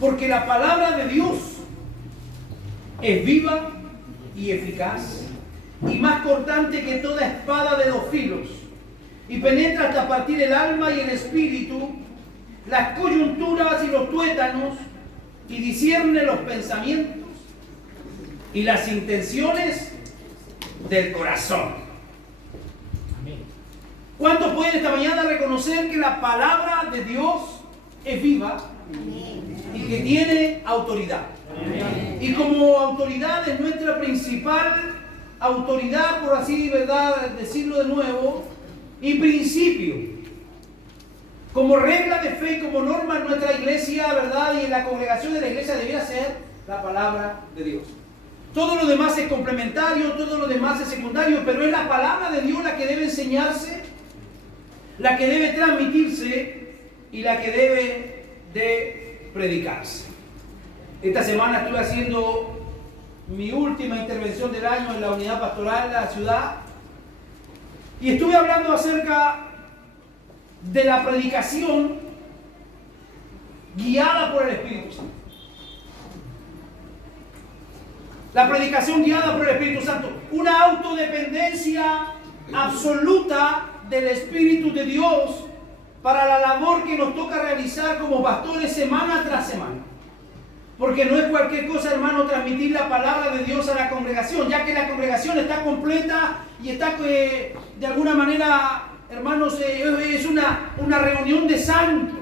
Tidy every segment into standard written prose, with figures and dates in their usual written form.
Porque la palabra de Dios es viva y eficaz, y más cortante que toda espada de dos filos, y penetra hasta partir el alma y el espíritu, las coyunturas y los tuétanos, y discierne los pensamientos y las intenciones del corazón. ¿Cuántos pueden esta mañana reconocer que la palabra de Dios es viva y que tiene autoridad? Y como autoridad es nuestra principal autoridad, por así decirlo de nuevo, y principio, como regla de fe, como norma en nuestra iglesia, ¿verdad? Y en la congregación de la iglesia debiera ser la palabra de Dios. Todo lo demás es complementario, todo lo demás es secundario, pero es la palabra de Dios la que debe enseñarse, la que debe transmitirse y la que debe de predicarse. Esta semana estuve haciendo mi última intervención del año en la unidad pastoral de la ciudad y estuve hablando acerca de la predicación guiada por el Espíritu Santo. La predicación guiada por el Espíritu Santo, una autodependencia absoluta del Espíritu de Dios para la labor que nos toca realizar como pastores semana tras semana. Porque no es cualquier cosa, hermano, transmitir la palabra de Dios a la congregación, ya que la congregación está completa y está de alguna manera, hermanos, es una reunión de santos,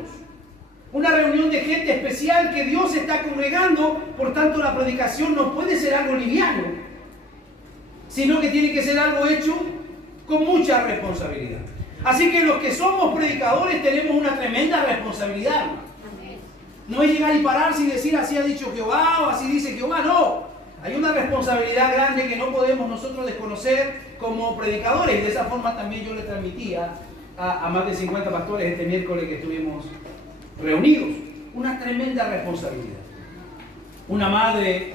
una reunión de gente especial que Dios está congregando. Por tanto, la predicación no puede ser algo liviano, sino que tiene que ser algo hecho con mucha responsabilidad. Así que los que somos predicadores tenemos una tremenda responsabilidad. No es llegar y pararse y decir así ha dicho Jehová o así dice Jehová, no. Hay una responsabilidad grande que no podemos nosotros desconocer como predicadores, y de esa forma también yo le transmitía a más de 50 pastores este miércoles que estuvimos reunidos. Una tremenda responsabilidad. Una madre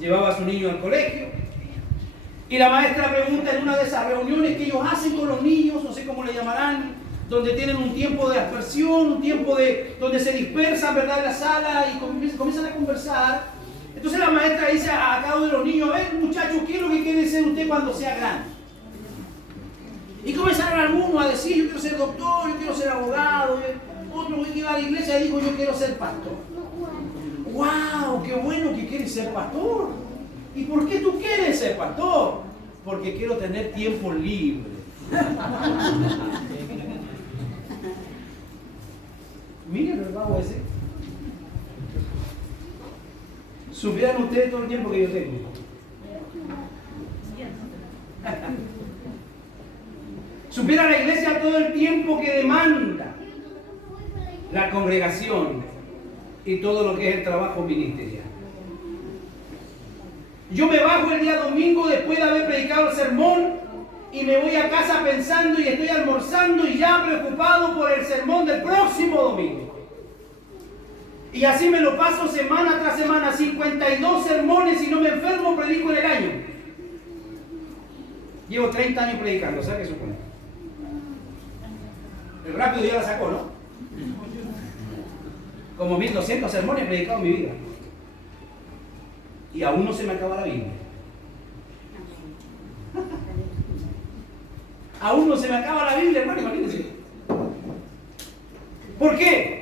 llevaba a su niño al colegio y la maestra pregunta en una de esas reuniones que ellos hacen con los niños, no sé cómo le llamarán, donde tienen un tiempo de aspersión, un tiempo donde se dispersan, ¿verdad?, en la sala y comienzan a conversar. Entonces la maestra dice a cada uno de los niños: a ver, muchachos, ¿qué es lo que quiere ser usted cuando sea grande? Y comenzaron algunos a decir: yo quiero ser doctor, yo quiero ser abogado. Otro que iba a la iglesia y dijo: yo quiero ser pastor. ¡Wow! ¡Qué bueno que quieres ser pastor! ¿Y por qué tú quieres ser pastor? Porque quiero tener tiempo libre. Miren el vago ese. Supieran ustedes todo el tiempo que yo tengo. Supiera la iglesia todo el tiempo que demanda la congregación y todo lo que es el trabajo ministerial. Yo me bajo el día domingo después de haber predicado el sermón y me voy a casa pensando y estoy almorzando y ya preocupado por el sermón del próximo domingo. Y así me lo paso semana tras semana, 52 sermones, y no me enfermo, predico en el año. Llevo 30 años predicando, ¿sabes qué supone? El rápido ya la sacó, ¿no? Como 1200 sermones he predicado en mi vida. Y aún no se me acaba la Biblia. Aún no se me acaba la Biblia, hermano, imagínense. ¿Por qué?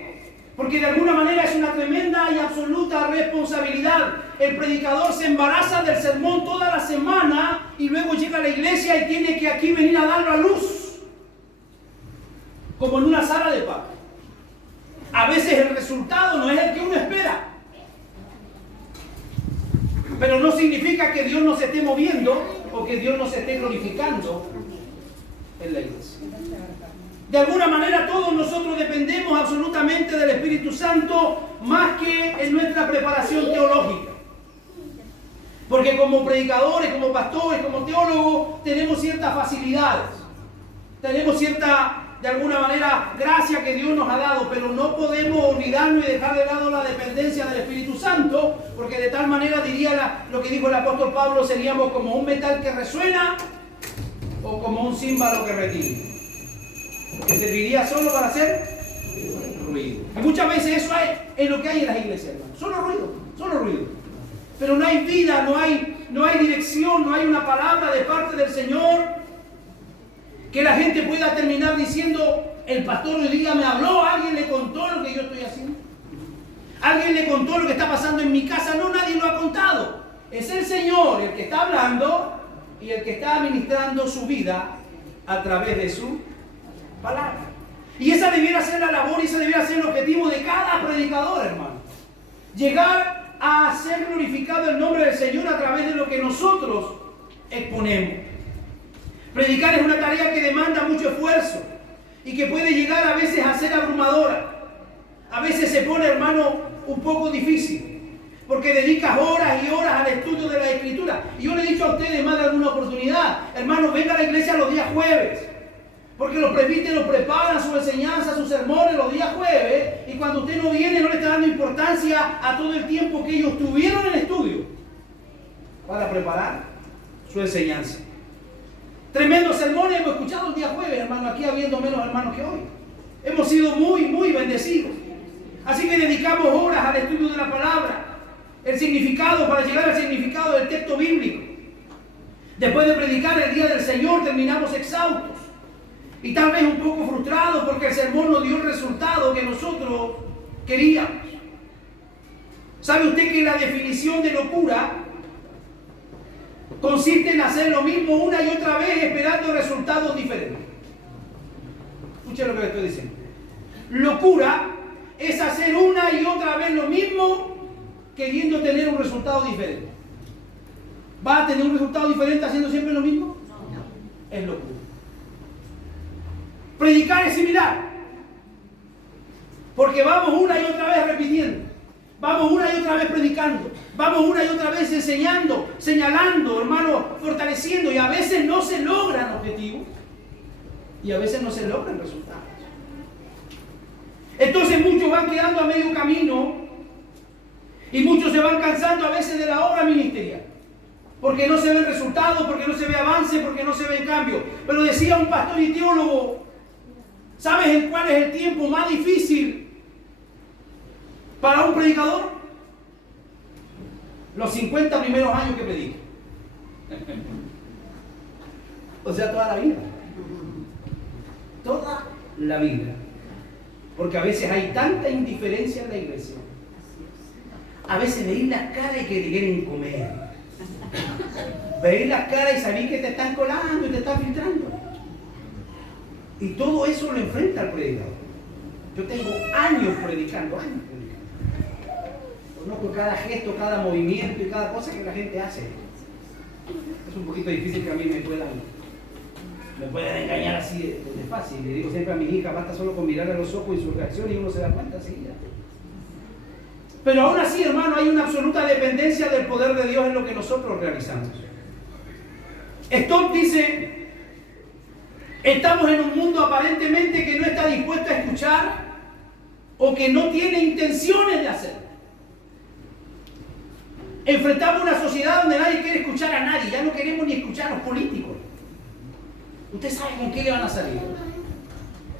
Porque de alguna manera es una tremenda y absoluta responsabilidad. El predicador se embaraza del sermón toda la semana y luego llega a la iglesia y tiene que aquí venir a darlo a luz. Como en una sala de parto. A veces el resultado no es el que uno espera. Pero no significa que Dios no se esté moviendo o que Dios no se esté glorificando en la iglesia. De alguna manera todos nosotros dependemos absolutamente del Espíritu Santo más que en nuestra preparación teológica. Porque como predicadores, como pastores, como teólogos, tenemos ciertas facilidades. Tenemos cierta, de alguna manera, gracia que Dios nos ha dado, pero no podemos olvidarnos y dejar de lado la dependencia del Espíritu Santo, porque de tal manera, diría lo que dijo el apóstol Pablo, seríamos como un metal que resuena o como un címbalo que retiñe, que serviría solo para hacer ruido. Y muchas veces eso es lo que hay en las iglesias, hermano. Solo ruido. Pero no hay vida, no hay dirección, no hay una palabra de parte del Señor que la gente pueda terminar diciendo, el pastor hoy día me habló, alguien le contó lo que yo estoy haciendo. Alguien le contó lo que está pasando en mi casa. No, nadie lo ha contado. Es el Señor el que está hablando y el que está administrando su vida a través de su palabra. Y esa debiera ser la labor y ese debiera ser el objetivo de cada predicador, hermano. Llegar a hacer glorificado el nombre del Señor a través de lo que nosotros exponemos. Predicar es una tarea que demanda mucho esfuerzo y que puede llegar a veces a ser abrumadora. A veces se pone, hermano, un poco difícil, porque dedicas horas y horas al estudio de la Escritura. Y yo le he dicho a ustedes más de alguna oportunidad, hermano, venga a la iglesia los días jueves, porque los presbíteros preparan su enseñanza, sus sermones los días jueves, y cuando usted no viene no le está dando importancia a todo el tiempo que ellos tuvieron en estudio para preparar su enseñanza. Tremendos sermones hemos escuchado el día jueves, hermano, aquí habiendo menos hermanos que hoy. Hemos sido muy bendecidos. Así que dedicamos horas al estudio de la palabra, el significado, para llegar al significado del texto bíblico. Después de predicar el día del Señor, terminamos exhaustos y tal vez un poco frustrados porque el sermón no dio el resultado que nosotros queríamos. ¿Sabe usted que la definición de locura consiste en hacer lo mismo una y otra vez esperando resultados diferentes? Escuchen lo que le estoy diciendo. Locura es hacer una y otra vez lo mismo queriendo tener un resultado diferente. ¿Va a tener un resultado diferente haciendo siempre lo mismo? No. Es locura. Predicar es similar, porque vamos una y otra vez repitiendo, vamos una y otra vez predicando, vamos una y otra vez enseñando, señalando, hermano, fortaleciendo, y a veces no se logran objetivos y a veces no se logran resultados. Entonces muchos van quedando a medio camino y muchos se van cansando a veces de la obra ministerial, porque no se ven resultados, porque no se ve avance, porque no se ve cambio. Pero decía un pastor y teólogo, ¿sabes en cuál es el tiempo más difícil para un predicador? Los 50 primeros años que predica. O sea, toda la vida. Toda la vida. Porque a veces hay tanta indiferencia en la iglesia. A veces veis las caras y que te quieren comer. Veis las caras y sabéis que te están colando y te están filtrando. Y todo eso lo enfrenta al predicador. Yo tengo años predicando. Conozco cada gesto, cada movimiento y cada cosa que la gente hace. Es un poquito difícil que a mí me puedan engañar así de fácil. Le digo siempre a mi hija, basta solo con mirar a los ojos y su reacción y uno se da cuenta enseguida. Pero aún así, hermano, hay una absoluta dependencia del poder de Dios en lo que nosotros realizamos. Stott dice, estamos en un mundo aparentemente que no está dispuesto a escuchar o que no tiene intenciones de hacerlo. Enfrentamos una sociedad donde nadie quiere escuchar a nadie, ya no queremos ni escuchar a los políticos. Usted sabe con qué le van a salir.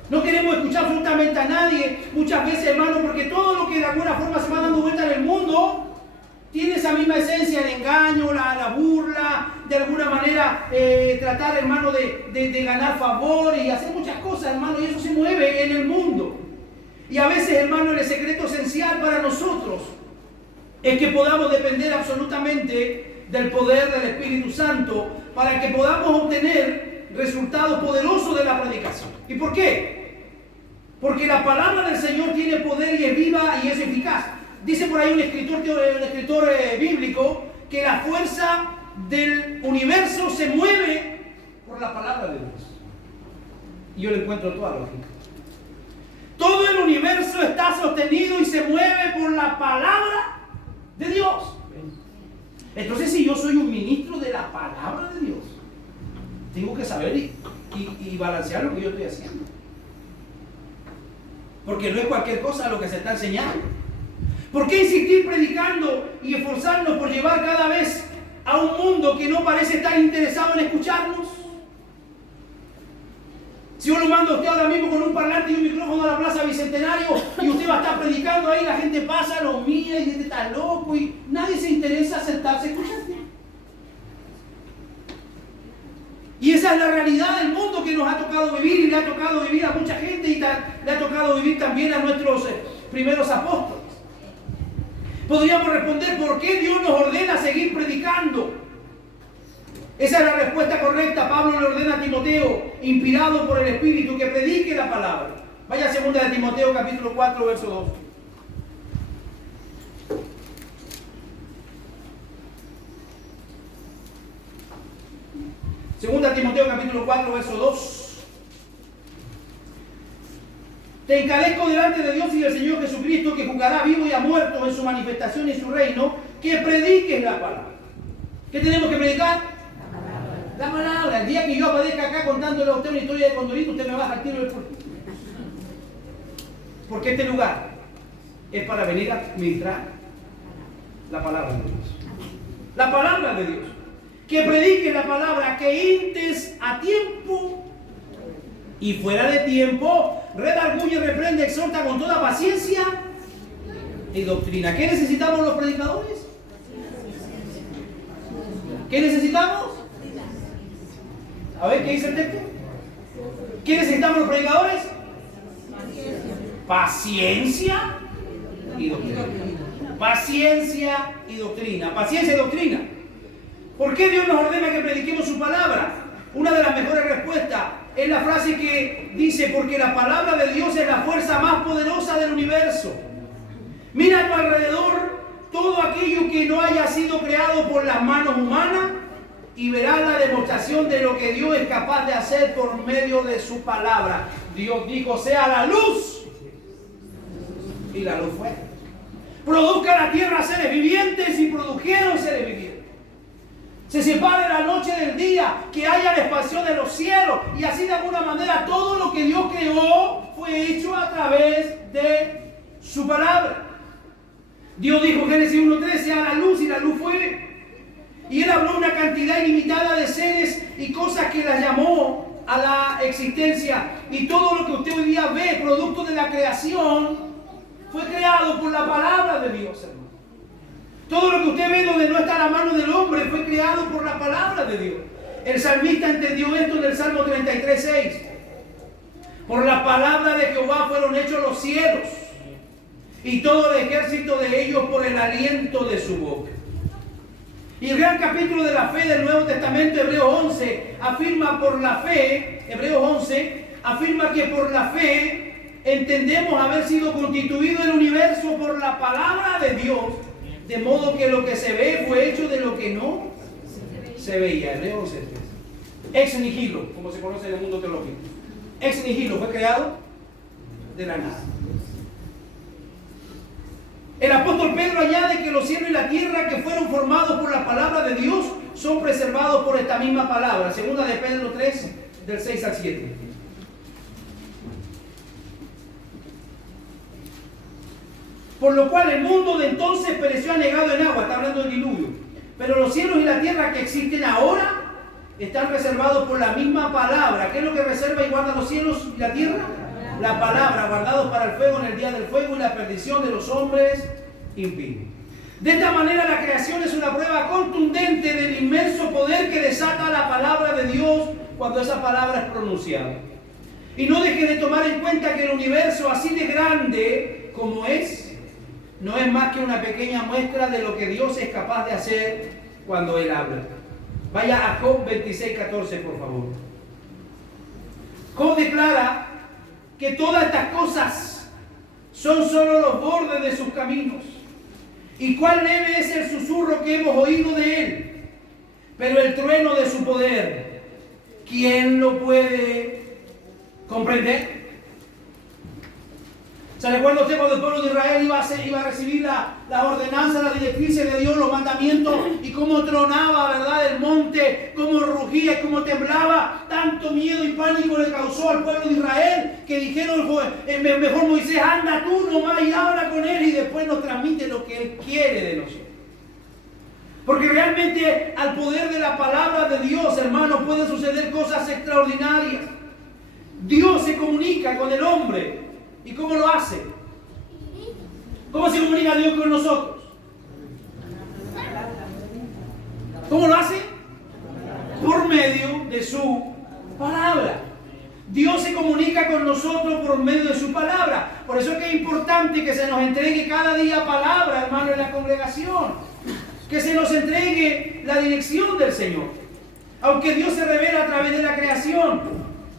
No queremos escuchar absolutamente a nadie, muchas veces, hermano, porque todo lo que de alguna forma se va dando vuelta en el mundo tiene esa misma esencia, el engaño, la burla, de alguna manera tratar, hermano, de ganar favor y hacer muchas cosas, hermano, y eso se mueve en el mundo. Y a veces, hermano, el secreto esencial para nosotros es que podamos depender absolutamente del poder del Espíritu Santo para que podamos obtener resultados poderosos de la predicación. ¿Y por qué? Porque la palabra del Señor tiene poder y es viva y es eficaz. Dice por ahí un escritor bíblico que la fuerza del universo se mueve por la palabra de Dios. Y yo le encuentro toda lógica. Todo el universo está sostenido y se mueve por la palabra de Dios. Entonces, si yo soy un ministro de la palabra de Dios, tengo que saber y balancear lo que yo estoy haciendo. Porque no es cualquier cosa lo que se está enseñando. ¿Por qué insistir predicando y esforzarnos por llevar cada vez a un mundo que no parece estar interesado en escucharnos? Si yo lo mando a usted ahora mismo con un parlante y un micrófono a la Plaza Bicentenario y usted va a estar predicando ahí, la gente pasa, lo mira y dice, está loco, y nadie se interesa en sentarse a escucharte. Y esa es la realidad del mundo que nos ha tocado vivir, y le ha tocado vivir a mucha gente, y le ha tocado vivir también a nuestros primeros apóstoles. Podríamos responder, ¿por qué Dios nos ordena seguir predicando? Esa es la respuesta correcta. Pablo le ordena a Timoteo, inspirado por el Espíritu, que predique la palabra. Vaya a 2 de Timoteo capítulo 4, verso 2. Segunda Timoteo capítulo 4, verso 2. Te encarezco delante de Dios y del Señor Jesucristo, que juzgará vivo y a muertos en su manifestación y en su reino, que prediques la palabra. ¿Qué tenemos que predicar? La palabra. El día que yo aparezca acá contándole a usted una historia de Condorito, usted me baja al tiro del puerto. Porque este lugar es para venir a ministrar la palabra de Dios. La palabra de Dios. Que predique la palabra, que intes a tiempo y fuera de tiempo, redarguye, reprende, exhorta con toda paciencia y doctrina. ¿Qué necesitamos los predicadores? ¿Qué necesitamos? A ver, ¿qué dice el texto? ¿Qué necesitamos los predicadores? Paciencia y doctrina. Paciencia y doctrina. Paciencia y doctrina. ¿Por qué Dios nos ordena que prediquemos su palabra? Una de las mejores respuestas es la frase que dice, porque la palabra de Dios es la fuerza más poderosa del universo. Mira a tu alrededor todo aquello que no haya sido creado por las manos humanas y verás la demostración de lo que Dios es capaz de hacer por medio de su palabra. Dios dijo, sea la luz, y la luz fue. Produzca la tierra seres vivientes, y produjeron seres vivientes. Se separe la noche del día, que haya la expansión de los cielos, y así de alguna manera todo lo que Dios creó fue hecho a través de su palabra. Dios dijo en Génesis 1:3, sea la luz, y la luz fue. Y Él habló una cantidad ilimitada de seres y cosas que las llamó a la existencia. Y todo lo que usted hoy día ve, producto de la creación, fue creado por la palabra de Dios, hermano. Todo lo que usted ve donde no está la mano del hombre fue creado por la palabra de Dios. El salmista entendió esto en el Salmo 33:6. Por la palabra de Jehová fueron hechos los cielos, y todo el ejército de ellos por el aliento de su boca. Y el gran capítulo de la fe del Nuevo Testamento, Hebreos 11, afirma por la fe, Hebreos 11, afirma que por la fe entendemos haber sido constituido el universo por la palabra de Dios, de modo que lo que se ve fue hecho de lo que no se veía. Hebreos 11. Ex nihilo, como se conoce en el mundo teológico. Ex nihilo fue creado de la nada. El apóstol Pedro añade que los cielos y la tierra que fueron formados por la palabra de Dios son preservados por esta misma palabra. Segunda de Pedro 3, del 6 al 7. Por lo cual el mundo de entonces pereció anegado en agua, está hablando del diluvio. Pero los cielos y la tierra que existen ahora están reservados por la misma palabra. ¿Qué es lo que reserva y guarda los cielos y la tierra? La palabra, guardados para el fuego en el día del fuego y la perdición de los hombres impíos. De esta manera la creación es una prueba contundente del inmenso poder que desata la palabra de Dios cuando esa palabra es pronunciada. Y no deje de tomar en cuenta que el universo así de grande como es, no es más que una pequeña muestra de lo que Dios es capaz de hacer cuando Él habla. Vaya a Job 26:14, por favor. Job declara que todas estas cosas son solo los bordes de sus caminos. Y cuán leve es el susurro que hemos oído de Él. Pero el trueno de su poder, ¿quién lo puede comprender? ¿Se recuerda usted cuando el pueblo de Israel iba a recibir las ordenanzas, las directrices de Dios, los mandamientos, y cómo tronaba, ¿verdad?, el monte, cómo rugía y cómo temblaba? Tanto miedo y pánico le causó al pueblo de Israel que dijeron, mejor Moisés, anda tú nomás y habla con él y después nos transmite lo que él quiere de nosotros. Porque realmente al poder de la palabra de Dios, hermano, pueden suceder cosas extraordinarias. Dios se comunica con el hombre. ¿Y cómo lo hace? ¿Cómo se comunica Dios con nosotros? ¿Cómo lo hace? Por medio de su palabra. Dios se comunica con nosotros por medio de su palabra. Por eso es que es importante que se nos entregue cada día palabra, hermano, en la congregación. Que se nos entregue la dirección del Señor. Aunque Dios se revela a través de la creación,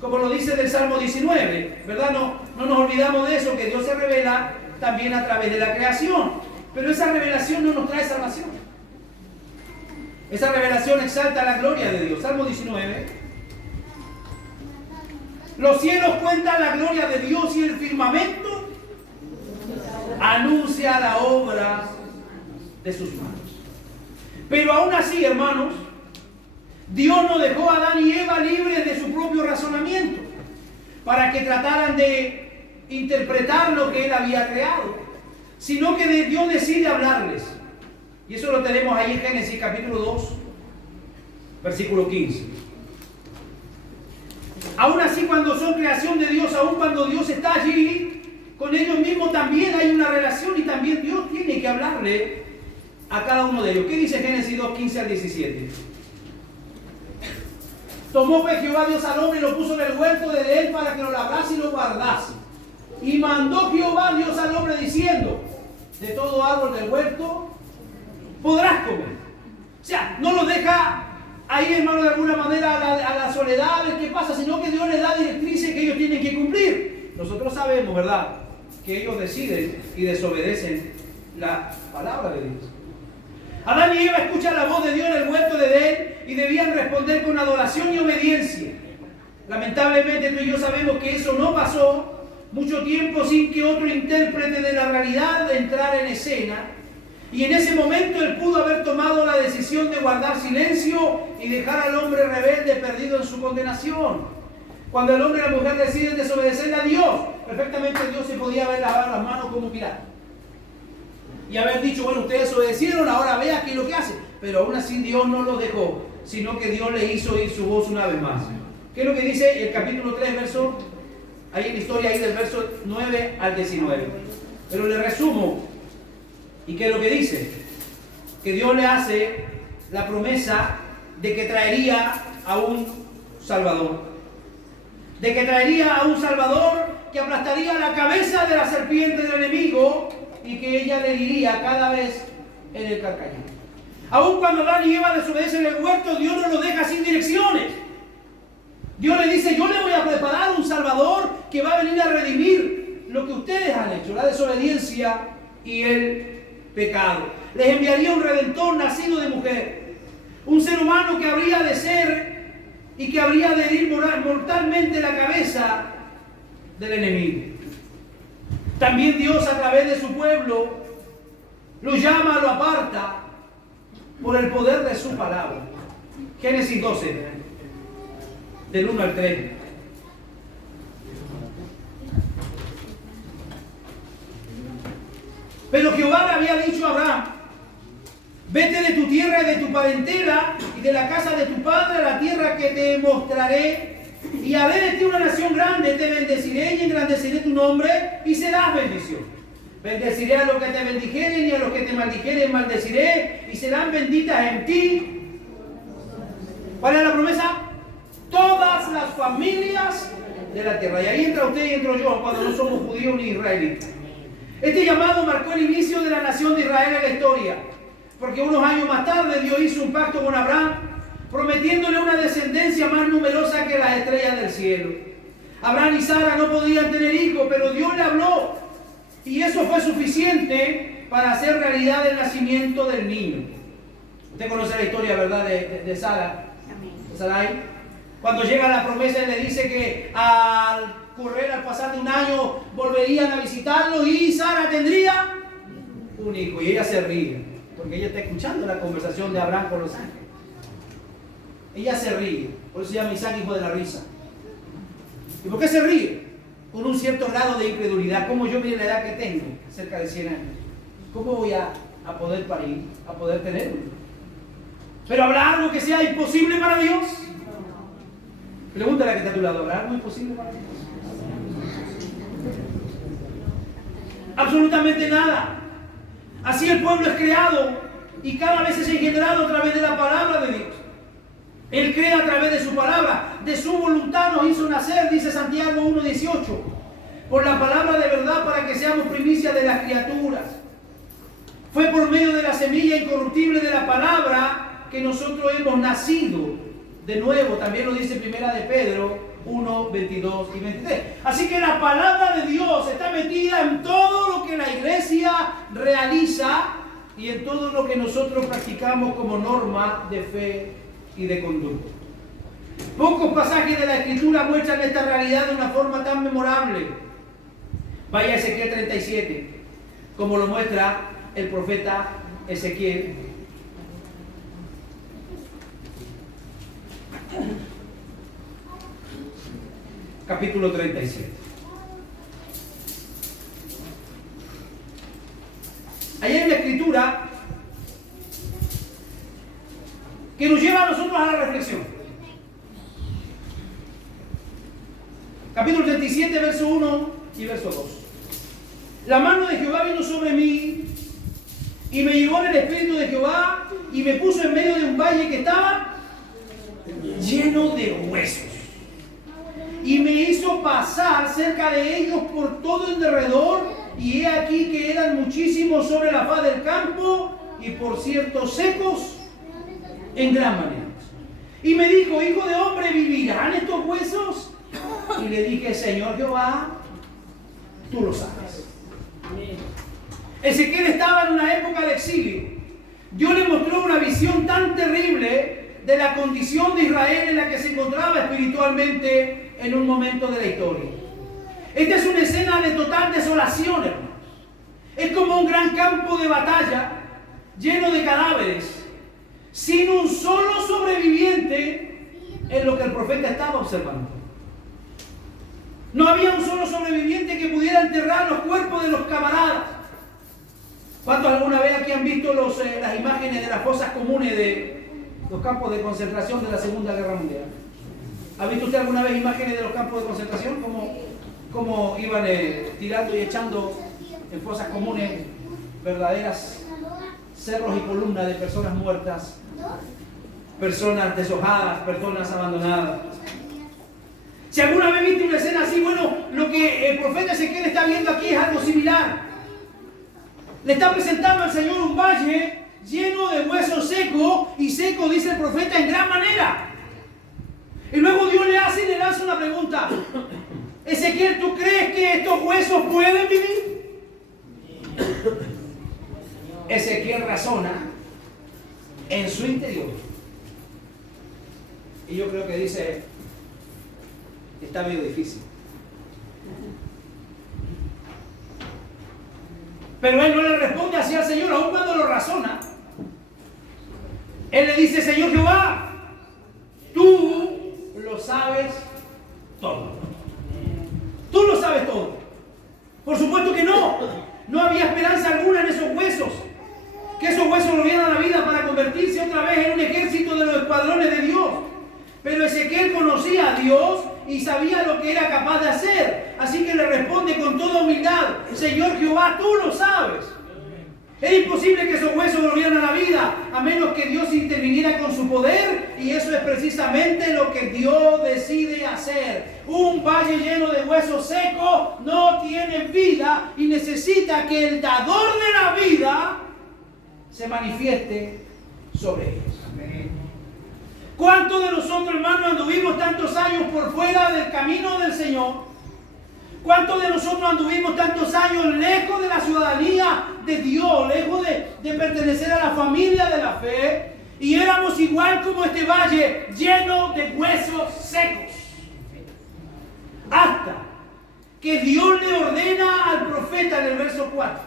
como lo dice del Salmo 19, ¿verdad? No nos olvidamos de eso, que Dios se revela también a través de la creación. Pero esa revelación no nos trae salvación. Esa revelación exalta la gloria de Dios. Salmo 19. Los cielos cuentan la gloria de Dios y el firmamento anuncia la obra de sus manos. Pero aún así, hermanos, Dios no dejó a Adán y Eva libres de su propio razonamiento para que trataran de interpretar lo que Él había creado, sino que Dios decide hablarles. Y eso lo tenemos ahí en Génesis capítulo 2, versículo 15. Aún así, cuando son creación de Dios, aún cuando Dios está allí, con ellos mismos también hay una relación y también Dios tiene que hablarle a cada uno de ellos. ¿Qué dice Génesis 2, 15 al 17? Tomó pues Jehová Dios al hombre y lo puso en el huerto de él para que lo labrase y lo guardase. Y mandó Jehová Dios al hombre diciendo: de todo árbol del huerto podrás comer. O sea, no lo deja ahí, hermano, de alguna manera a la soledad, a ver qué pasa, sino que Dios les da directrices que ellos tienen que cumplir. Nosotros sabemos, ¿verdad?, que ellos deciden y desobedecen la palabra de Dios. Adán y Eva escuchan la voz de Dios en el huerto de Edén y debían responder con adoración y obediencia. Lamentablemente tú y yo sabemos que eso no pasó mucho tiempo sin que otro intérprete de la realidad entrara en escena. Y en ese momento él pudo haber tomado la decisión de guardar silencio y dejar al hombre rebelde perdido en su condenación. Cuando el hombre y la mujer deciden desobedecerle a Dios, perfectamente Dios se podía haber lavado las manos como Pilato y haber dicho: bueno, ustedes obedecieron, ahora vea qué es lo que hacen. Pero aún así Dios no los dejó, sino que Dios le hizo oír su voz una vez más. ¿Qué es lo que dice el capítulo 3, verso? Hay una historia ahí del verso 9 al 19. Pero le resumo. ¿Y qué es lo que dice? Que Dios le hace la promesa de que traería a un Salvador. De que traería a un Salvador que aplastaría la cabeza de la serpiente del enemigo y que ella le heriría cada vez en el carcañal. Aun cuando Adán y Eva desobedecen en el huerto, Dios no los deja sin direcciones. Dios le dice: yo le voy a preparar un Salvador que va a venir a redimir lo que ustedes han hecho, la desobediencia y el pecado. Les enviaría un Redentor nacido de mujer, un ser humano que habría de ser y que habría de herir mortalmente la cabeza del enemigo. También Dios, a través de su pueblo, lo llama, lo aparta por el poder de su palabra. Génesis 12, del 1 al 3. Pero Jehová le había dicho a Abraham: vete de tu tierra y de tu parentela y de la casa de tu padre a la tierra que te mostraré, y haré de ti una nación grande, te bendeciré y engrandeceré tu nombre y serás bendición. Bendeciré a los que te bendijeren y a los que te maldijeren maldeciré, y serán benditas en ti. ¿Cuál es la promesa? Todas las familias de la tierra. Y ahí entra usted y entro yo cuando no somos judíos ni israelitas. Este llamado marcó el inicio de la nación de Israel en la historia, porque unos años más tarde Dios hizo un pacto con Abraham, prometiéndole una descendencia más numerosa que las estrellas del cielo. Abraham y Sara no podían tener hijos, pero Dios le habló, y eso fue suficiente para hacer realidad el nacimiento del niño. Usted conoce la historia, ¿verdad?, de Sara. De Sarai. Cuando llega la promesa, él le dice que al pasar de un año volverían a visitarlo y Sara tendría un hijo. Y ella se ríe, porque ella está escuchando la conversación de Abraham con los ángeles. Ella se ríe, por eso se llama Isaac hijo de la risa. ¿Y por qué se ríe? Con un cierto grado de incredulidad. Como yo, mire la edad que tengo, cerca de 100 años, ¿cómo voy a poder parir, a poder tener uno? Pero habrá algo que sea imposible para Dios. Pregúntale a la que está a tu lado, ¿habrá algo imposible para ti? Absolutamente nada. Así el pueblo es creado y cada vez es engendrado a través de la palabra de Dios. Él crea a través de su palabra, de su voluntad nos hizo nacer, dice Santiago 1:18, por la palabra de verdad para que seamos primicia de las criaturas. Fue por medio de la semilla incorruptible de la palabra que nosotros hemos nacido de nuevo. También lo dice Primera de Pedro 1:22 y 23. Así que la palabra de Dios está metida en todo lo que la iglesia realiza y en todo lo que nosotros practicamos como norma de fe y de conducta. Pocos pasajes de la Escritura muestran esta realidad de una forma tan memorable. Vaya a Ezequiel 37, como lo muestra el profeta Ezequiel. Capítulo 37. Ahí hay una escritura que nos lleva a nosotros a la reflexión. Capítulo 37, verso 1 y verso 2. La mano de Jehová vino sobre mí y me llevó en el espíritu de Jehová y me puso en medio de un valle que estaba lleno de huesos. Y me hizo pasar cerca de ellos por todo el derredor, y he aquí que eran muchísimos sobre la faz del campo, y por cierto secos en gran manera. Y me dijo: hijo de hombre, ¿vivirán estos huesos? Y le dije: Señor Jehová, tú lo sabes. Ezequiel estaba en una época de exilio. Dios le mostró una visión tan terrible de la condición de Israel en la que se encontraba espiritualmente en un momento de la historia. Esta es una escena de total desolación, hermanos. Es como un gran campo de batalla lleno de cadáveres, sin un solo sobreviviente en lo que el profeta estaba observando. No había un solo sobreviviente que pudiera enterrar los cuerpos de los camaradas. ¿Cuántos alguna vez aquí han visto las imágenes de las fosas comunes de los campos de concentración de la Segunda Guerra Mundial? ¿Ha visto usted alguna vez imágenes de los campos de concentración? ¿Cómo iban tirando y echando en fosas comunes verdaderas cerros y columnas de personas muertas, personas deshojadas, personas abandonadas? Si alguna vez viste una escena así, bueno, lo que el profeta Ezequiel está viendo aquí es algo similar. Le está presentando al Señor un valle lleno de huesos secos, y seco, dice el profeta, en gran manera. Y luego Dios le lanza una pregunta: Ezequiel, ¿tú crees que estos huesos pueden vivir? Ezequiel razona en su interior, y yo creo que dice: está medio difícil. Pero él no le responde así al Señor, aun cuando lo razona. Él le dice: Señor Jehová, tú lo sabes todo. Tú lo sabes todo. Por supuesto que no. No había esperanza alguna en esos huesos. Que esos huesos volvieran a la vida para convertirse otra vez en un ejército de los escuadrones de Dios. Pero Ezequiel conocía a Dios y sabía lo que era capaz de hacer. Así que le responde con toda humildad: Señor Jehová, tú lo sabes. Es imposible que esos huesos volvieran a la vida a menos que Dios interviniera con su poder, y eso es precisamente lo que Dios decide hacer. Un valle lleno de huesos secos no tiene vida y necesita que el dador de la vida se manifieste sobre ellos. ¿Cuántos de nosotros, hermanos, anduvimos tantos años por fuera del camino del Señor? ¿Cuántos de nosotros anduvimos tantos años lejos de la ciudadanía de Dios, lejos de pertenecer a la familia de la fe? Y éramos igual como este valle lleno de huesos secos. Hasta que Dios le ordena al profeta en el verso 4: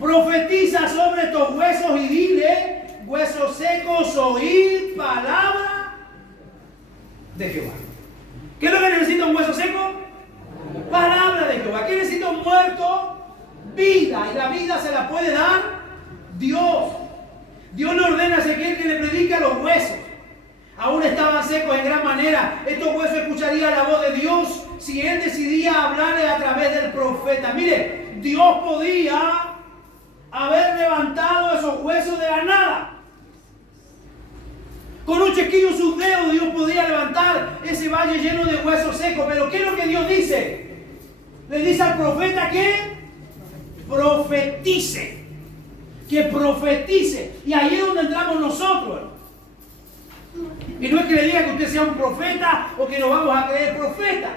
profetiza sobre estos huesos y dile: huesos secos, oíd palabra de Jehová. ¿Qué es lo que necesita un hueso seco? Palabra de Jehová. ¿Qué necesita un muerto? Vida. Y la vida se la puede dar Dios. Dios le ordena a Ezequiel que le predique a los huesos. aún estaban secos en gran manera. Estos huesos escucharían la voz de Dios si Él decidía hablarle a través del profeta. Mire, Dios podía haber levantado esos huesos de la nada. Con un chasquido en sus dedos Dios podía levantar ese valle lleno de huesos secos. Pero ¿qué es lo que Dios dice? Le dice al profeta que profetice. Que profetice. Y ahí es donde entramos nosotros. Y no es que le diga que usted sea un profeta o que nos vamos a creer profeta,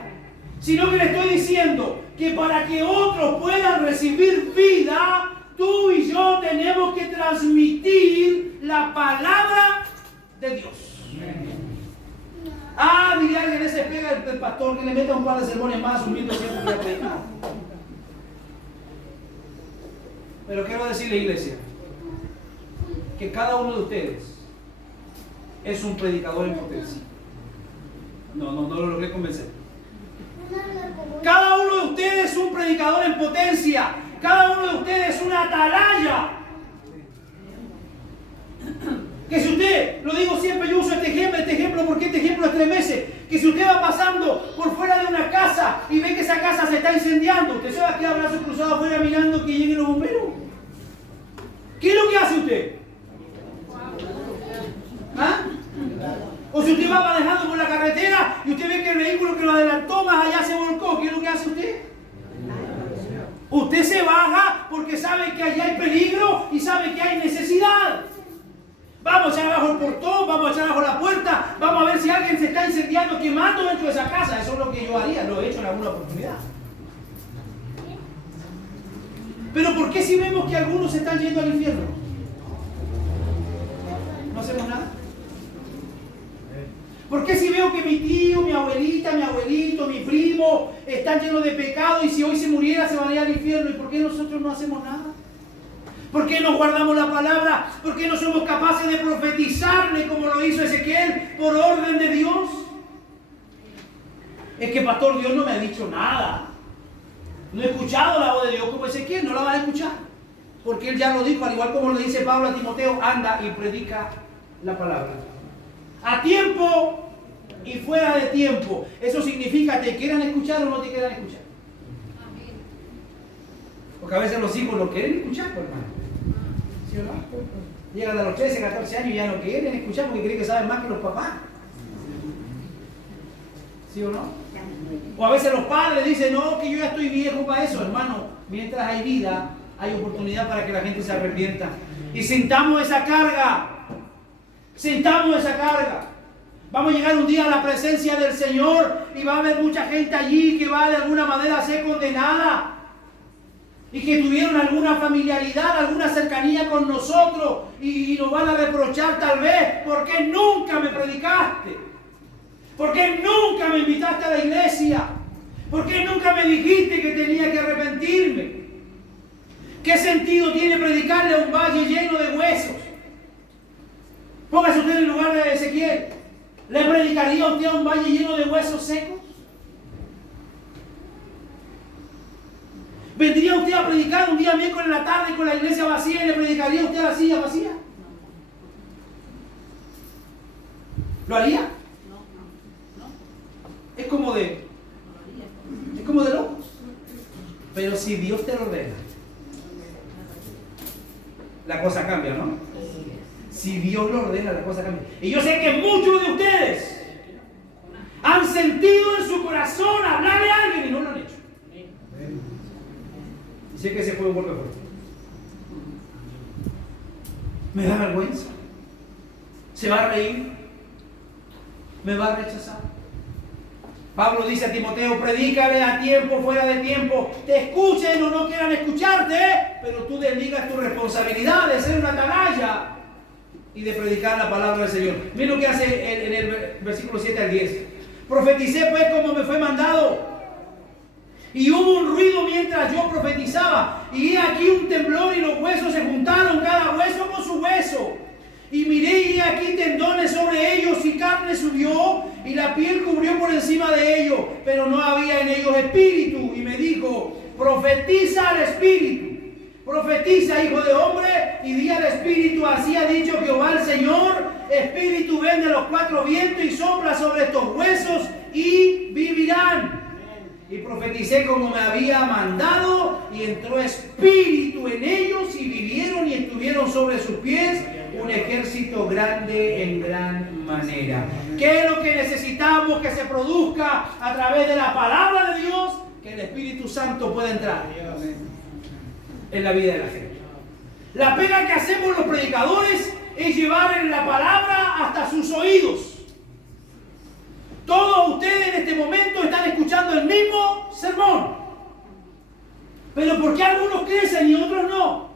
sino que le estoy diciendo que para que otros puedan recibir vida, tú y yo tenemos que transmitir la palabra de Dios. Diría alguien, ese pega el pastor que le meta un par de sermones más asumiendo siempre que ya predicado. Pero quiero decirle, iglesia, que cada uno de ustedes es un predicador en potencia. No lo logré convencer. Cada uno de ustedes es un predicador en potencia. Cada uno de ustedes es una atalaya. Que si usted, lo digo siempre, yo uso este ejemplo porque este ejemplo estremece. Que si usted va pasando por fuera de una casa y ve que esa casa se está incendiando, usted se va a quedar brazos cruzados afuera mirando que lleguen los bomberos. ¿Qué es lo que hace usted? ¿Ah? O si usted va manejando por la carretera y usted ve que el vehículo que lo adelantó más allá se volcó, ¿qué es lo que hace usted? Usted se baja porque sabe que allá hay peligro y sabe que hay necesidad. Vamos a echar abajo el portón, vamos a echar abajo la puerta, vamos a ver si alguien se está incendiando, quemando dentro de esa casa. Eso es lo que yo haría, lo he hecho en alguna oportunidad. Pero ¿por qué si vemos que algunos se están yendo al infierno? ¿No hacemos nada? ¿Por qué si veo que mi tío, mi abuelita, mi abuelito, mi primo están llenos de pecado y si hoy se muriera se van a ir al infierno? ¿Y por qué nosotros no hacemos nada? ¿Por qué no guardamos la palabra? ¿Por qué no somos capaces de profetizarle como lo hizo Ezequiel por orden de Dios? Es que, pastor, Dios no me ha dicho nada. No he escuchado la voz de Dios como Ezequiel, no la vas a escuchar. Porque Él ya lo dijo, al igual como lo dice Pablo a Timoteo, anda y predica la palabra. A tiempo y fuera de tiempo. Eso significa que te quieran escuchar o no te quieran escuchar. Porque a veces los hijos lo quieren escuchar, pues, hermano. ¿Sí o no? Llegan a los 13, 14 años y ya no quieren escuchar porque creen que saben más que los papás. ¿Sí o no? O a veces los padres dicen, no, que yo ya estoy viejo para eso. Hermano, mientras hay vida, hay oportunidad para que la gente se arrepienta. Y sintamos esa carga. Sintamos esa carga. Vamos a llegar un día a la presencia del Señor y va a haber mucha gente allí que va de alguna manera a ser condenada. Y que tuvieron alguna familiaridad, alguna cercanía con nosotros y nos van a reprochar tal vez, ¿por qué nunca me predicaste? ¿Por qué nunca me invitaste a la iglesia? ¿Por qué nunca me dijiste que tenía que arrepentirme? ¿Qué sentido tiene predicarle a un valle lleno de huesos? Póngase usted en el lugar de Ezequiel. ¿Le predicaría a usted a un valle lleno de huesos secos? ¿Vendría usted a predicar un día miércoles en la tarde con la iglesia vacía y le predicaría a usted a la silla vacía? ¿Lo haría? No. Es como de locos. Pero si Dios te lo ordena, la cosa cambia, ¿no? Si Dios lo ordena, la cosa cambia. Y yo sé que muchos de ustedes han sentido en su corazón hablarle a alguien y no lo han hecho. Sé que ese fue un golpe fuerte. Me da vergüenza. Se va a reír. Me va a rechazar. Pablo dice a Timoteo, predícale a tiempo, fuera de tiempo. Te escuchen o no quieran escucharte, pero tú desligas tu responsabilidad de ser una atalaya y de predicar la palabra del Señor. Mira lo que hace en el versículo 7 al 10. Profeticé pues como me fue mandado. Y hubo un ruido mientras yo profetizaba. Y aquí un temblor y los huesos se juntaron, cada hueso con su hueso. Y miré y aquí tendones sobre ellos y carne subió y la piel cubrió por encima de ellos. Pero no había en ellos espíritu. Y me dijo, profetiza al espíritu. Profetiza, hijo de hombre, y di al espíritu, así ha dicho Jehová el Señor. Espíritu ven de los cuatro vientos y sopla sobre estos huesos y vivirán. Y profeticé como me había mandado, y entró espíritu en ellos, y vivieron y estuvieron sobre sus pies un ejército grande en gran manera. ¿Qué es lo que necesitamos que se produzca a través de la palabra de Dios? Que el Espíritu Santo pueda entrar en la vida de la gente. La pega que hacemos los predicadores es llevar la palabra hasta sus oídos. Todos ustedes en este momento están escuchando el mismo sermón. Pero ¿por qué algunos crecen y otros no?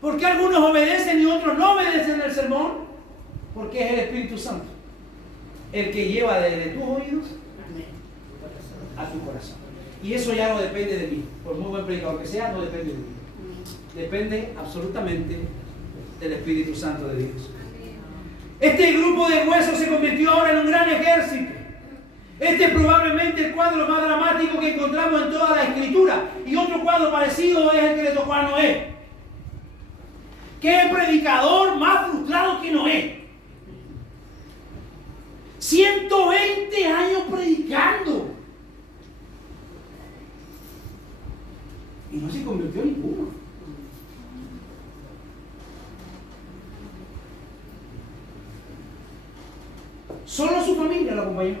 ¿Por qué algunos obedecen y otros no obedecen el sermón? Porque es el Espíritu Santo el que lleva desde tus oídos a tu corazón. Y eso ya no depende de mí. Por muy buen predicador que sea, no depende de mí. Depende absolutamente del Espíritu Santo de Dios. Este grupo de huesos se convirtió ahora en un gran ejército. Este es probablemente el cuadro más dramático que encontramos en toda la Escritura. Y otro cuadro parecido es el que le tocó a Noé. ¿Qué predicador más frustrado que Noé? 120 años predicando. Y no se convirtió en ninguno. Solo su familia lo acompañó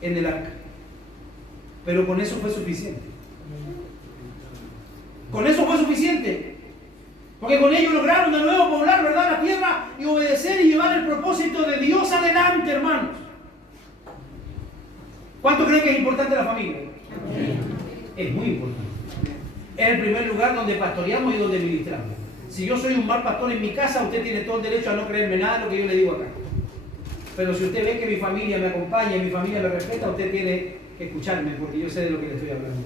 en el arca. Pero con eso fue suficiente. Con eso fue suficiente. Porque con ello lograron de nuevo poblar, ¿verdad?, la tierra y obedecer y llevar el propósito de Dios adelante, hermanos. ¿Cuánto creen que es importante la familia? Es muy importante. Es el primer lugar donde pastoreamos y donde ministramos. Si yo soy un mal pastor en mi casa, usted tiene todo el derecho a no creerme nada de lo que yo le digo acá. Pero si usted ve que mi familia me acompaña y mi familia me respeta, usted tiene que escucharme, porque yo sé de lo que le estoy hablando.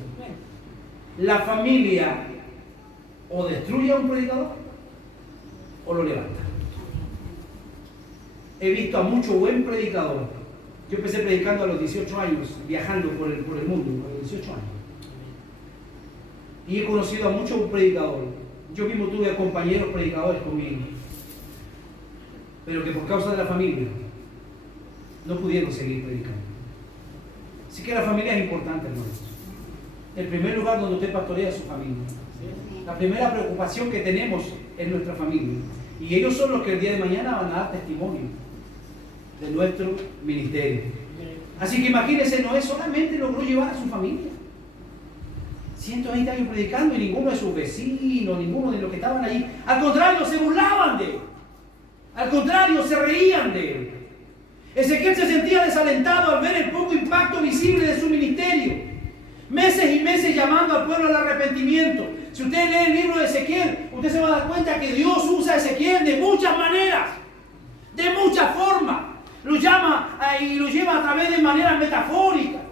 La familia o destruye a un predicador o lo levanta. He visto a mucho buen predicador. Yo empecé predicando a los 18 años, viajando por el mundo, a los 18 años. Y he conocido a muchos predicadores. Yo mismo tuve compañeros predicadores conmigo, pero que por causa de la familia no pudieron seguir predicando. Así que la familia es importante, hermanos. El primer lugar donde usted pastorea es su familia. La primera preocupación que tenemos es nuestra familia. Y ellos son los que el día de mañana van a dar testimonio de nuestro ministerio. Así que imagínense, Noé solamente logró llevar a su familia. 120 años predicando y ninguno de sus vecinos, ninguno de los que estaban allí. Al contrario, se burlaban de él. Al contrario, se reían de él. Ezequiel se sentía desalentado al ver el poco impacto visible de su ministerio. Meses y meses llamando al pueblo al arrepentimiento. Si usted lee el libro de Ezequiel, usted se va a dar cuenta que Dios usa a Ezequiel de muchas maneras, de muchas formas. Lo llama y lo lleva a través de maneras metafóricas.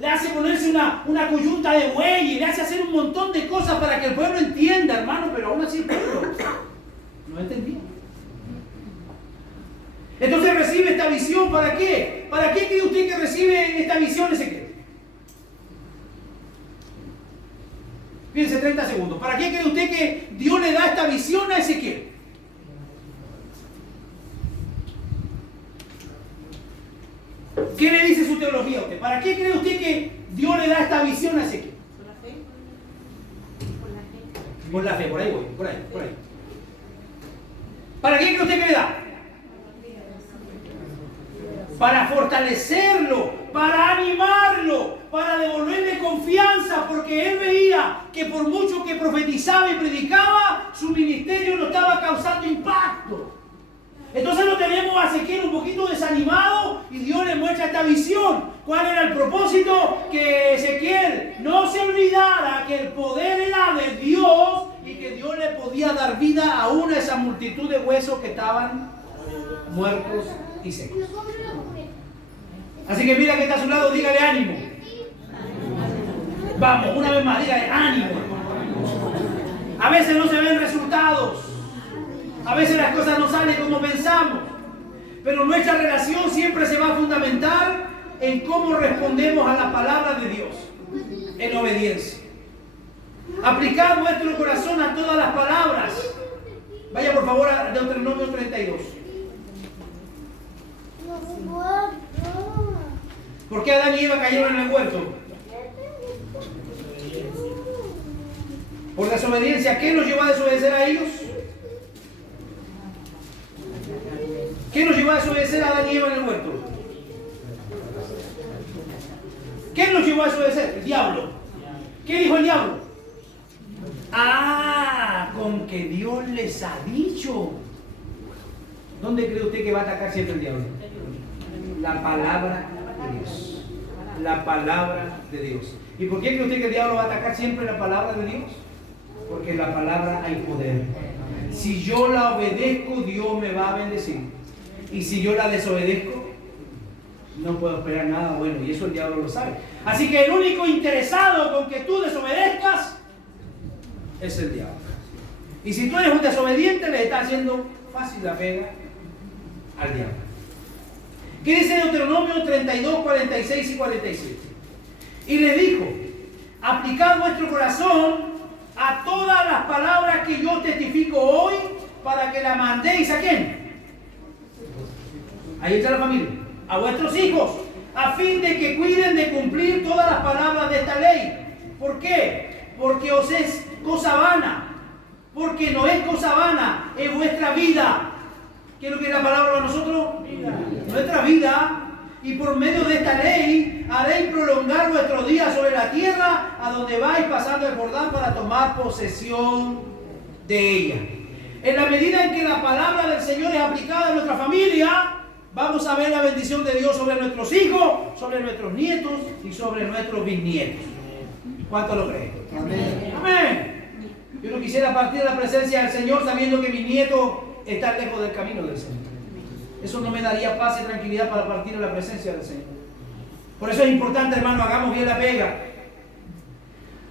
Le hace ponerse una coyunta de buey y le hace hacer un montón de cosas para que el pueblo entienda, hermano, pero aún así el pueblo no entendía. Entonces recibe esta visión, ¿para qué? ¿Para qué cree usted que recibe esta visión Ezequiel? Fíjense, 30 segundos. ¿Para qué cree usted que Dios le da esta visión a Ezequiel? ¿Qué le dice su teología a usted? ¿Para qué cree usted que Dios le da esta visión a Ezequiel? Por la fe. Por la fe, por ahí voy, por ahí. ¿Para qué cree usted que le da? Para fortalecerlo, para animarlo, para devolverle confianza, porque él veía que por mucho que profetizaba y predicaba, su ministerio no estaba causando impacto. Entonces lo tenemos a Ezequiel un poquito desanimado y Dios le muestra esta visión. ¿Cuál era el propósito? Que Ezequiel no se olvidara que el poder era de Dios y que Dios le podía dar vida aún a esa multitud de huesos que estaban muertos y secos. Así que mira que está a su lado, dígale ánimo. Vamos, una vez más, dígale ánimo. A veces no se ven resultados. A veces las cosas no salen como pensamos. Pero nuestra relación siempre se va a fundamentar en cómo respondemos a la palabra de Dios. En obediencia. Aplicar nuestro corazón a todas las palabras Vaya por favor a Deuteronomio 32. ¿Por qué Adán y Eva cayeron en el huerto? Por desobediencia. ¿Qué nos llevó a desobedecer a ellos? ¿Qué nos llevó a desobedecer a Adán y Eva en el huerto? ¿Qué nos llevó a desobedecer? El diablo. ¿Qué dijo el diablo? Con que Dios les ha dicho. ¿Dónde cree usted que va a atacar siempre el diablo? La palabra de Dios. La palabra de Dios. ¿Y por qué cree usted que el diablo va a atacar siempre la palabra de Dios? Porque en la palabra hay poder. Si yo la obedezco, Dios me va a bendecir. Y si yo la desobedezco, no puedo esperar nada bueno. Y eso el diablo lo sabe. Así que el único interesado con que tú desobedezcas es el diablo. Y si tú eres un desobediente, le estás haciendo fácil la pega al diablo. ¿Qué dice Deuteronomio 32, 46 y 47? Y les dijo: aplicad vuestro corazón a todas las palabras que yo testifico hoy, para que la mandéis ¿a quién? Ahí está la familia. A vuestros hijos, a fin de que cuiden de cumplir todas las palabras de esta ley. ¿Por qué? Porque os es cosa vana. Porque no es cosa vana, es vuestra vida. ¿Qué es lo que es la palabra para nosotros? Vida. Nuestra vida. Y por medio de esta ley haréis prolongar vuestros días sobre la tierra a donde vais pasando el Jordán para tomar posesión de ella. En la medida en que la palabra del Señor es aplicada a nuestra familia, vamos a ver la bendición de Dios sobre nuestros hijos, sobre nuestros nietos y sobre nuestros bisnietos. ¿Cuánto lo creen? Amén. Amén. Yo no quisiera partir de la presencia del Señor sabiendo que mi nieto está lejos del camino del Señor. Eso no me daría paz y tranquilidad para partir de la presencia del Señor. Por eso es importante, hermano, hagamos bien la pega.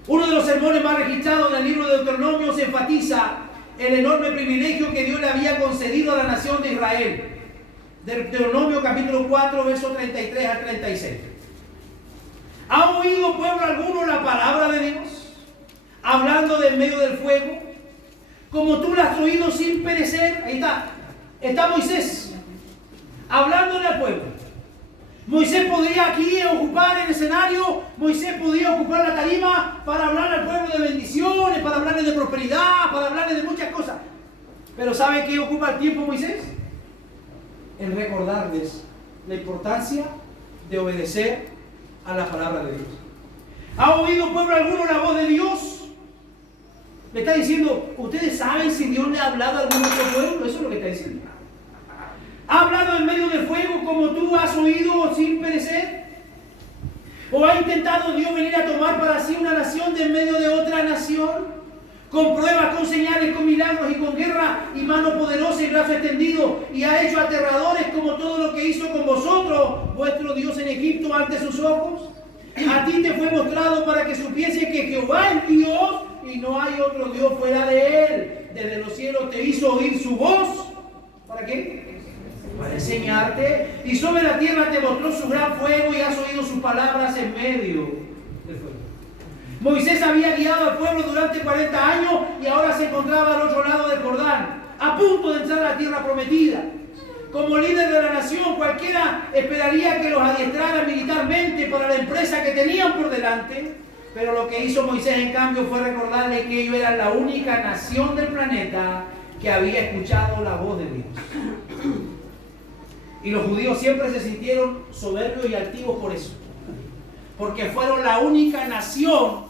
Uno de los sermones más registrados en el libro de Deuteronomio se enfatiza el enorme privilegio que Dios le había concedido a la nación de Israel. Deuteronomio capítulo 4, versos 33 al 36. ¿Ha oído pueblo alguno la palabra de Dios? Hablando del medio del fuego, como tú la has oído sin perecer. Ahí está. Está Moisés hablándole al pueblo. Moisés podría aquí ocupar el escenario, Moisés podía ocupar la tarima para hablar al pueblo de bendiciones, para hablarle de prosperidad, para hablarle de muchas cosas. Pero ¿sabe qué ocupa el tiempo Moisés? En recordarles la importancia de obedecer a la palabra de Dios. ¿Ha oído pueblo alguno la voz de Dios? Le está diciendo, ¿ustedes saben si Dios le ha hablado a algún otro pueblo? Eso es lo que está diciendo. ¿Ha hablado en medio del fuego como tú has oído sin perecer? ¿O ha intentado Dios venir a tomar para sí una nación de en medio de otra nación? Con pruebas, con señales, con milagros y con guerra y mano poderosa y brazo extendido, y ha hecho aterradores como todo lo que hizo con vosotros, vuestro Dios en Egipto, ante sus ojos. A ti te fue mostrado para que supiese que Jehová es Dios y no hay otro Dios fuera de él. Desde los cielos te hizo oír su voz. ¿Para qué? Para enseñarte. Y sobre la tierra te mostró su gran fuego y has oído sus palabras en medio del fuego. Moisés había guiado al pueblo durante 40 años y ahora se encontraba al otro lado del Jordán, a punto de entrar a la tierra prometida. Como líder de la nación, cualquiera esperaría que los adiestrara militarmente para la empresa que tenían por delante. Pero lo que hizo Moisés, en cambio, fue recordarle que ellos eran la única nación del planeta que había escuchado la voz de Dios. Y los judíos siempre se sintieron soberbios y altivos por eso. Porque fueron la única nación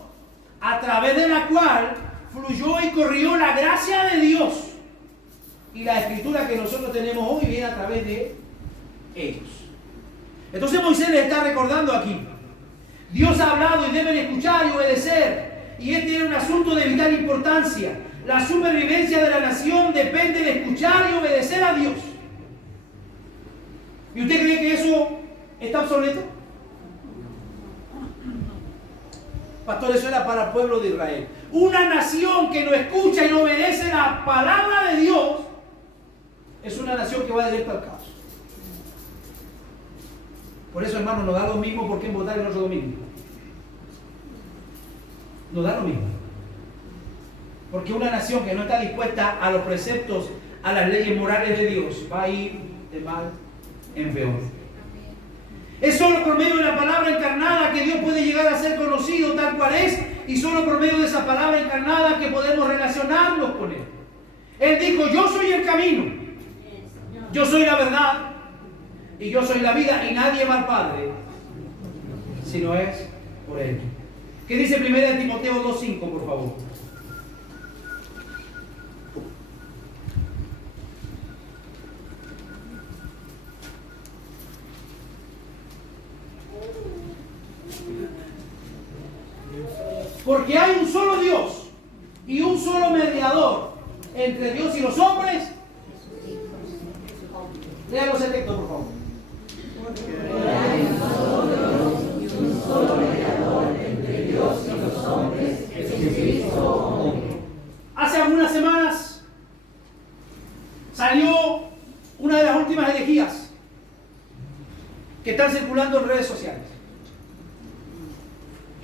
a través de la cual fluyó y corrió la gracia de Dios. Y la escritura que nosotros tenemos hoy viene a través de ellos. Entonces Moisés les está recordando aquí. Dios ha hablado y deben escuchar y obedecer. Y este era un asunto de vital importancia. La supervivencia de la nación depende de escuchar y obedecer a Dios. ¿Y usted cree que eso está obsoleto? Pastor, eso era para el pueblo de Israel. Una nación que no escucha y no obedece la palabra de Dios es una nación que va directo al caos. Por eso, hermano, nos da lo mismo por quién votar el otro domingo. Nos da lo mismo. Porque una nación que no está dispuesta a los preceptos, a las leyes morales de Dios, va a ir de mal en peor. Es solo por medio de la palabra encarnada que Dios puede llegar a ser conocido tal cual es, y solo por medio de esa palabra encarnada que podemos relacionarnos con Él. Él dijo: yo soy el camino, yo soy la verdad y yo soy la vida, y nadie va al Padre si no es por Él. ¿Qué dice 1 Timoteo 2:5, por favor? Porque hay un solo Dios y un solo mediador entre Dios y los hombres. Léanos el texto, por favor. Porque hay un solo Dios y un solo mediador entre Dios y los hombres, Jesucristo hombre. Hace algunas semanas salió una de las últimas herejías que están circulando en redes sociales,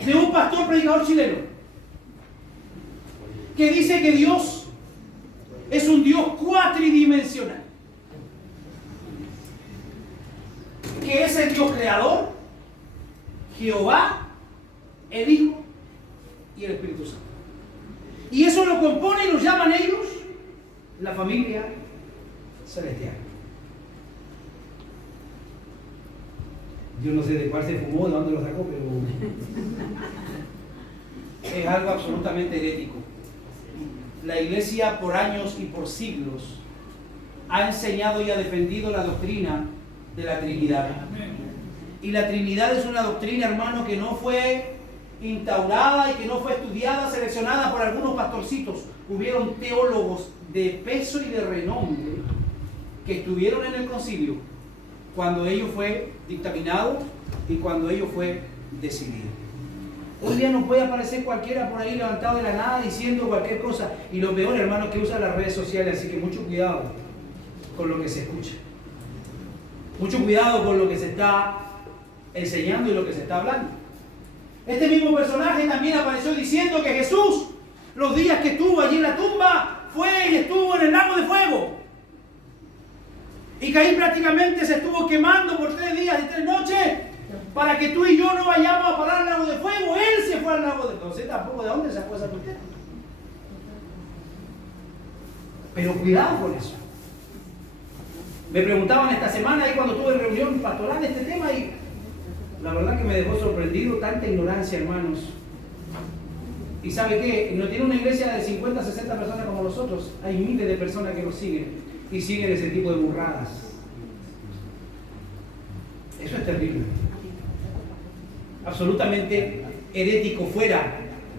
de un pastor predicador chileno que dice que Dios es un Dios cuatridimensional, que es el Dios creador, Jehová, el Hijo y el Espíritu Santo. Y eso lo compone y lo llaman ellos la familia celestial. Yo no sé de cuál se fumó, de dónde lo sacó, pero es algo absolutamente herético. La iglesia por años y por siglos ha enseñado y ha defendido la doctrina de la Trinidad. Y la Trinidad es una doctrina, hermano, que no fue instaurada y que no fue estudiada, seleccionada por algunos pastorcitos. Hubieron teólogos de peso y de renombre que estuvieron en el concilio cuando ello fue dictaminado y cuando ello fue decidido. Hoy día no puede aparecer cualquiera por ahí levantado de la nada diciendo cualquier cosa. Y lo peor, hermano, es que usa las redes sociales, así que mucho cuidado con lo que se escucha. Mucho cuidado con lo que se está enseñando y lo que se está hablando. Este mismo personaje también apareció diciendo que Jesús, los días que estuvo allí en la tumba, fue y estuvo en el lago de fuego. Y que ahí prácticamente se estuvo quemando por 3 días y 3 noches para que tú y yo no vayamos a parar al lago de fuego. Él se fue al lago de fuego. No sé tampoco de dónde sacó esa cuestión. Pero cuidado con eso. Me preguntaban esta semana ahí cuando tuve reunión pastoral de este tema, y la verdad que me dejó sorprendido tanta ignorancia, hermanos. Y ¿sabe qué? No tiene una iglesia de 50, 60 personas como nosotros. Hay miles de personas que nos siguen y siguen ese tipo de burradas. Eso es terrible. Absolutamente herético, fuera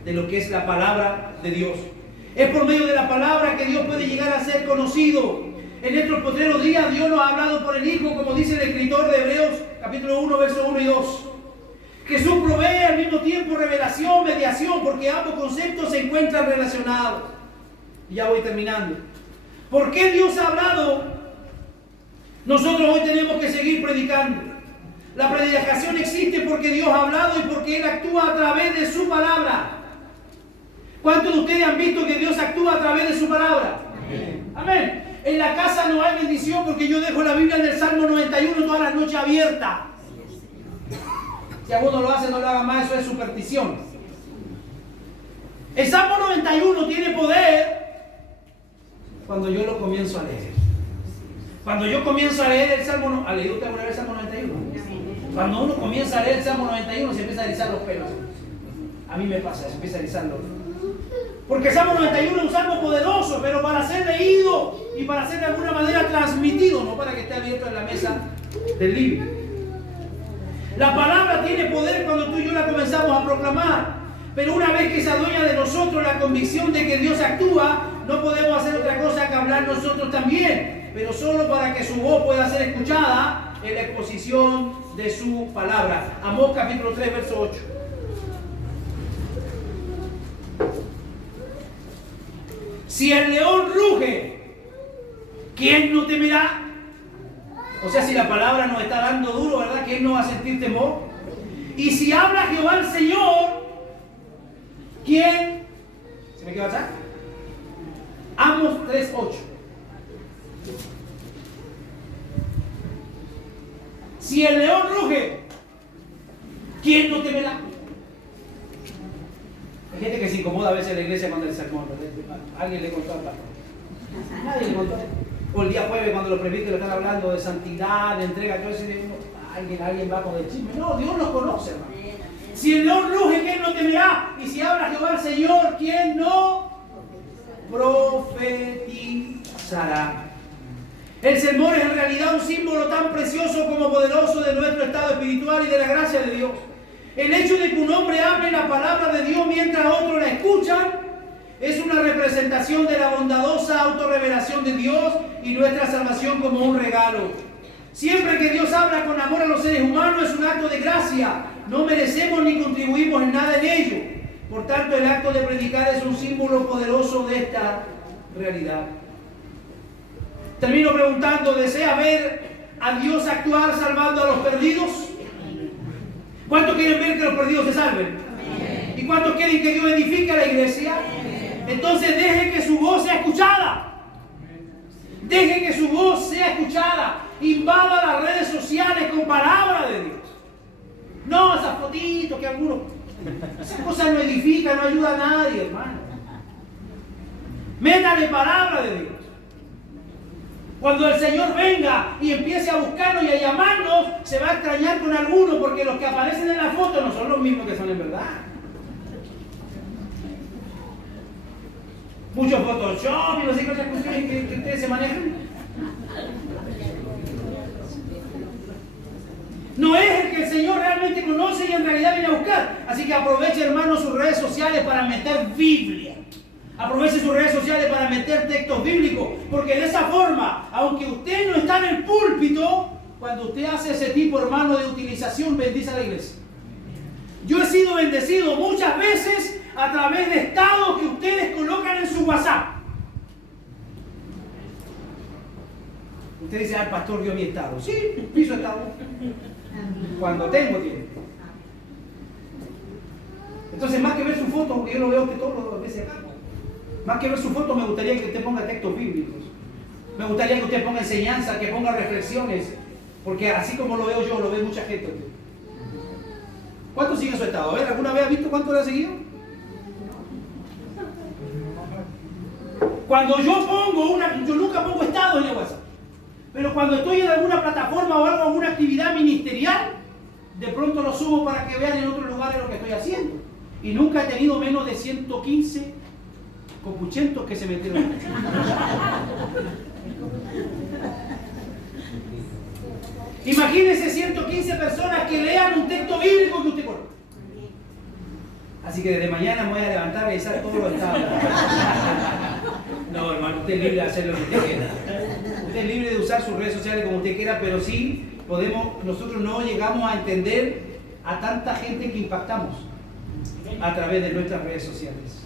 de lo que es la palabra de Dios. Es por medio de la palabra que Dios puede llegar a ser conocido. En estos postreros días Dios nos ha hablado por el Hijo, como dice el escritor de Hebreos, capítulo 1, versos 1 y 2. Jesús provee al mismo tiempo revelación, mediación, porque ambos conceptos se encuentran relacionados. Y ya voy terminando. ¿Por qué Dios ha hablado? Nosotros hoy tenemos que seguir predicando. La predicación existe porque Dios ha hablado y porque Él actúa a través de su palabra. ¿Cuántos de ustedes han visto que Dios actúa a través de su palabra? Amén. Amén. En la casa no hay bendición porque yo dejo la Biblia del Salmo 91 todas las noches abierta. Si alguno lo hace, no lo haga más, eso es superstición. El Salmo 91 tiene poder cuando yo lo comienzo a leer. Cuando yo comienzo a leer el Salmo, ¿ha leído usted alguna vez el Salmo 91? Cuando uno comienza a leer el Salmo 91 se empieza a erizar los pelos. A mí me pasa, se empieza a erizar los pelos. Porque el Salmo 91 es un salmo poderoso, pero para ser leído y para ser de alguna manera transmitido, no para que esté abierto en la mesa del libro. La palabra tiene poder cuando tú y yo la comenzamos a proclamar, pero una vez que se adueña de nosotros la convicción de que Dios actúa, no podemos hacer otra cosa que hablar nosotros también, pero solo para que su voz pueda ser escuchada en la exposición de su palabra. Amós capítulo 3, verso 8. Si el león ruge, ¿quién no temerá? O sea, si la palabra nos está dando duro, ¿verdad? ¿Quién no va a sentir temor? Y si habla Jehová el Señor, ¿quién? ¿Se me quedó atrás? se incomoda a veces la iglesia con el sermón. ¿Alguien le contó al pastor? Nadie le contó. O el día jueves cuando los presbíteros están hablando de santidad, de entrega, todo eso, alguien va con el chisme. No, Dios nos conoce, hermano. Si el león ruge, ¿quién no temerá? Y si habla Jehová el Señor, ¿quién no profetizará? El sermón es en realidad un símbolo tan precioso como poderoso de nuestro estado espiritual y de la gracia de Dios. El hecho de que un hombre hable la palabra de Dios mientras otros la escuchan es una representación de la bondadosa autorrevelación de Dios y nuestra salvación como un regalo. Siempre que Dios habla con amor a los seres humanos es un acto de gracia. No merecemos ni contribuimos en nada en ello. Por tanto, el acto de predicar es un símbolo poderoso de esta realidad. Termino preguntando, ¿desea ver a Dios actuar salvando a los perdidos? ¿Cuántos quieren ver que los perdidos se salven? ¿Y cuántos quieren que Dios edifique a la iglesia? Entonces deje que su voz sea escuchada. Deje que su voz sea escuchada. Invada las redes sociales con palabra de Dios. No esas fotitos que algunos... Esas cosas no edifican, no ayudan a nadie, hermano. Métale palabra de Dios. Cuando el Señor venga y empiece a buscarnos y a llamarnos, se va a extrañar con algunos porque los que aparecen en la foto no son los mismos que son en verdad. Muchos Photoshop y no sé qué otras cuestiones que ustedes se manejan. No es el que el Señor realmente conoce y en realidad viene a buscar. Así que aproveche, hermano, sus redes sociales para meter Biblia. Aproveche sus redes sociales para meter textos bíblicos. Porque de esa forma, aunque usted no está en el púlpito, cuando usted hace ese tipo, hermano, de utilización, bendice a la iglesia. Yo he sido bendecido muchas veces a través de estados que ustedes colocan en su WhatsApp. Usted dice, el pastor vio mi estado. Sí, vi su estado. Cuando tengo tiempo. Entonces, más que ver su foto, porque yo lo veo que todos los veces acá. Más que ver su foto, me gustaría que usted ponga textos bíblicos. Me gustaría que usted ponga enseñanza, que ponga reflexiones. Porque así como lo veo yo, lo ve mucha gente. ¿Cuántos siguen su estado? A ver, ¿alguna vez ha visto cuánto le ha seguido? Cuando yo pongo yo nunca pongo estados en el WhatsApp. Pero cuando estoy en alguna plataforma o algo, alguna actividad ministerial, de pronto lo subo para que vean en otros lugares lo que estoy haciendo. Y nunca he tenido menos de 115 copuchentos que se metieron. Imagínense 115 personas que lean un texto bíblico que usted conoce. Así que desde mañana me voy a levantar y revisar todo lo que está hablando. No, hermano, usted es libre de hacer lo que usted quiera. Usted es libre de usar sus redes sociales como usted quiera, pero sí nosotros no llegamos a entender a tanta gente que impactamos a través de nuestras redes sociales.